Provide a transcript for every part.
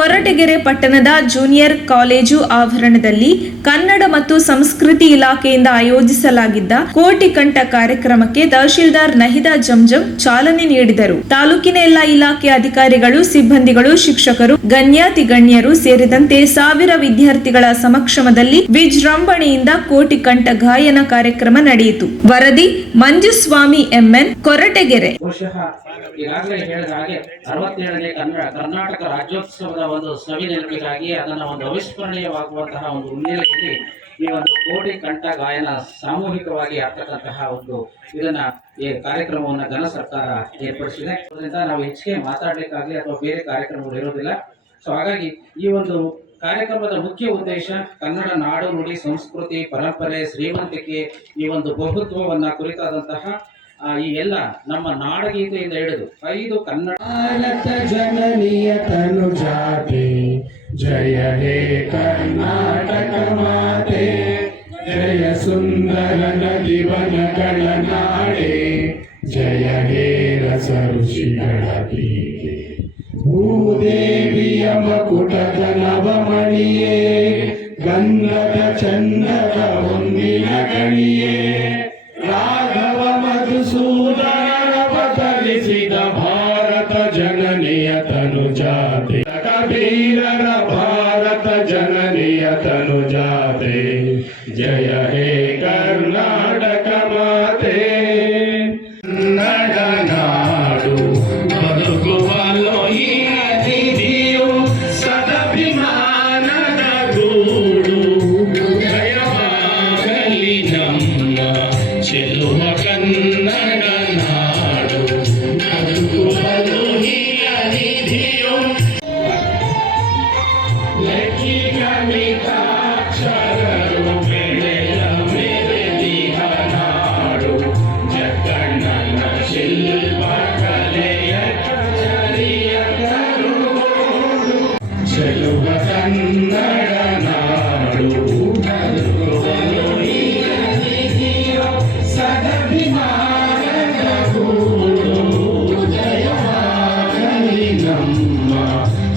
ಕೊರಟಗೆರೆ ಪಟ್ಟಣದ junior college ಆವರಣದಲ್ಲಿ ಕನ್ನಡ ಮತ್ತು ಸಂಸ್ಕೃತಿ ಇಲಾಖೆಯಿಂದ ಆಯೋಜಿಸಲಾಗಿದ್ದ ಕೋಟಿ ಕಂಠ ಕಾರ್ಯಕ್ರಮಕ್ಕೆ ತಹಶೀಲ್ದಾರ್ ನಹಿದಾ ಜಂಜಂ ಚಾಲನೆ ನೀಡಿದರು. ತಾಲೂಕಿನ ಎಲ್ಲ ಇಲಾಖೆ ಅಧಿಕಾರಿಗಳು, ಸಿಬ್ಬಂದಿಗಳು, ಶಿಕ್ಷಕರು, ಗಣ್ಯಾತಿ ಗಣ್ಯರು ಸೇರಿದಂತೆ ಸಾವಿರ ವಿದ್ಯಾರ್ಥಿಗಳ ಸಮಕ್ಷಮದಲ್ಲಿ ವಿಜೃಂಭಣೆಯಿಂದ ಕೋಟಿ ಕಂಠ ಗಾಯನ ಕಾರ್ಯಕ್ರಮ ನಡೆಯಿತು. ವರದಿ ಮಂಜುಸ್ವಾಮಿ ಎಂಎನ್, ಕೊರಟಗೆರೆ. ಈಗಾಗಲೇ ಹೇಳಿದ ಹಾಗೆ 67ನೇ ಕರ್ನಾಟಕ ರಾಜ್ಯೋತ್ಸವದ ಒಂದು ಸವಿ ನೆನಪಿಗಾಗಿ ಅದನ್ನು ಒಂದು ಅವಿಸ್ಮರಣೀಯವಾಗುವಂತಹ ಒಂದು ಹಿನ್ನೆಲೆಯಲ್ಲಿ ಈ ಒಂದು ಕೋಟಿ ಕಂಠ ಗಾಯನ ಸಾಮೂಹಿಕವಾಗಿ ಆಗ್ತಕ್ಕಂತಹ ಒಂದು ಇದನ್ನ ಈ ಕಾರ್ಯಕ್ರಮವನ್ನು ಘನ ಸರ್ಕಾರ ಏರ್ಪಡಿಸಿದೆ. ಅದರಿಂದ ನಾವು ಹೆಚ್ಚಿಗೆ ಮಾತಾಡಲಿಕ್ಕಾಗಲಿ ಅಥವಾ ಬೇರೆ ಕಾರ್ಯಕ್ರಮಗಳು ಇರೋದಿಲ್ಲ. ಸೊ ಹಾಗಾಗಿ ಈ ಒಂದು ಕಾರ್ಯಕ್ರಮದ ಮುಖ್ಯ ಉದ್ದೇಶ ಕನ್ನಡ ನಾಡು, ನುಡಿ, ಸಂಸ್ಕೃತಿ, ಪರಂಪರೆ, ಶ್ರೀಮಂತಿಕೆ, ಈ ಒಂದು ಬಹುತ್ವವನ್ನ ಕುರಿತಾದಂತಹ ಈ ಎಲ್ಲ ನಮ್ಮ ನಾಡಗೀತೆಯಿಂದ ಹಿಡಿದು 5 ಕನ್ನಡ ಜನನೀಯ ತನು ಜಾತೆ ಜಯ ಹೇ ಕರ್ನಾಟಕ ಮಾತೆ, ಜಯ ಸುಂದರ ನದಿವನಗಳ ನಾಡೆ, ಜಯ ಹೇ ರಸ ಋಷಿಗಳ ಪೀಠೆ, ಭೂದೇವಿಯ ಮಕುಟದ ನವಮಣಿಯೇ, ಗಂಧದ ಚಂದದ ಹೊನ್ನಿನ ಗಣಿಯೇ, ರಾಘವ ಮಧುಸೂದನ ಬದಲಿಸಿದ ಭಾರತ ಜನನಿಯ ತನು ಜಾತೆ, ಕಬೀರರ ಭಾರತ ಜನನಿಯ ತನು ಜಾತೆ, ಜಯ ಹೇ ಕರ್ನಾಟಕ ಮಾತೆ. ಕನ್ನಡ ನಾಡು ಬದುಕುವಲು ಈ ನದಿಯು ಸದಭಿಮಾನದ ಗೂಡು, ಜಯವಾಗಲಿ ನಮ್ಮ ಚೆಲುವ ಕನ್ನಡ ನಾಡು ಬದುಕುವಲು ಈ ನದಿಯು. ಲೆಕ್ಕಿ ಗಣಿತಾಕ್ಷರರು ಬೆಳೆಯ ಮೆರೆದಿಹ ನಾಡು, ಜಗಣ್ಣನ ಶಿಲ್ಪ ಕಲೆಯ ಕಚರಿಯ ಕರುಗೋಡು, ಚೆಲುವ ಕನ್ನಡ ನಾಡು ಬದುಕುವಲು ಈ ನದಿಯು ಸದಭಿಮಾನದ ಗೂಡು, ಜಯವಾಗಲಿ ನಮ್ಮ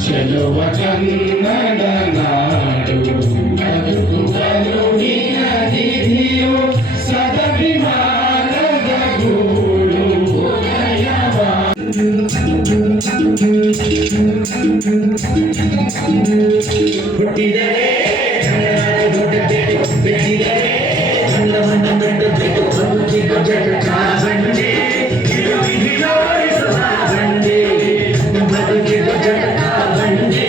ಚೆಲುವ ಕನ್ನಡ ನಾಡು ಬದುಕುವಲು ಈ ನದಿಯು ಸದಭಿಮಾನದ ಗೂಡು, ಹುಟ್ಟಿದರೆ ಬೆಚ್ಚಿದರೆ ಎಲ್ಲವನ್ನ ಬಿಟ್ಟು ಬಿಟ್ಟು ಬದುಕಿದ ಜಗತ್ತ ಬಂಡೆ, ವಿಜಯೋತ್ಸವ ಬಂಡೆ, ಬದುಕಿದ ಜಗತ್ತ ಬಂಡೆ,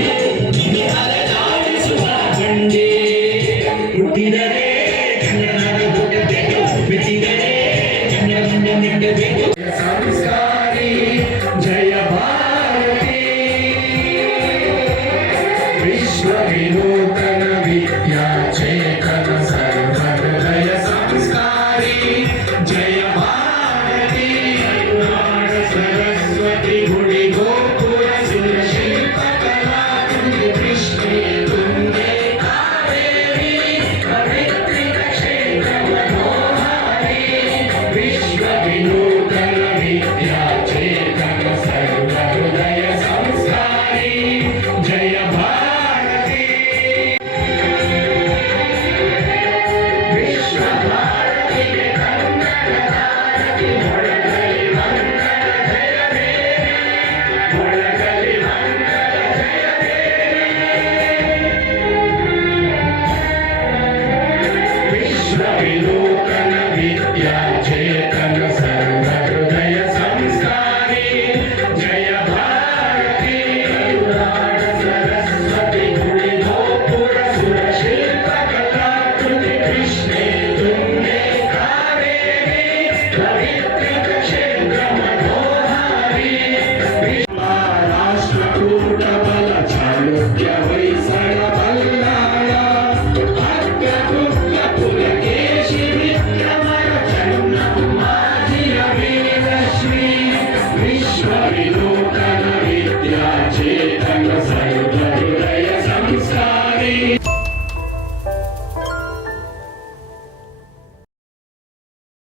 ಅಲದಾಡಿಸುವ ಬಂಡೆ, ಹುಟ್ಟಿದರೆ ಕನ್ನಡ ಹುಟ್ಟಬೇಕು, ಬೆಚ್ಚಿದರೆ ಕನ್ನಡ ನಿಂಡಬೇಕು. ಸಂಸ್ಕಾರಿ ಜಯ ಭಾರತಿ, ವಿಶ್ವ ವಿನೂತ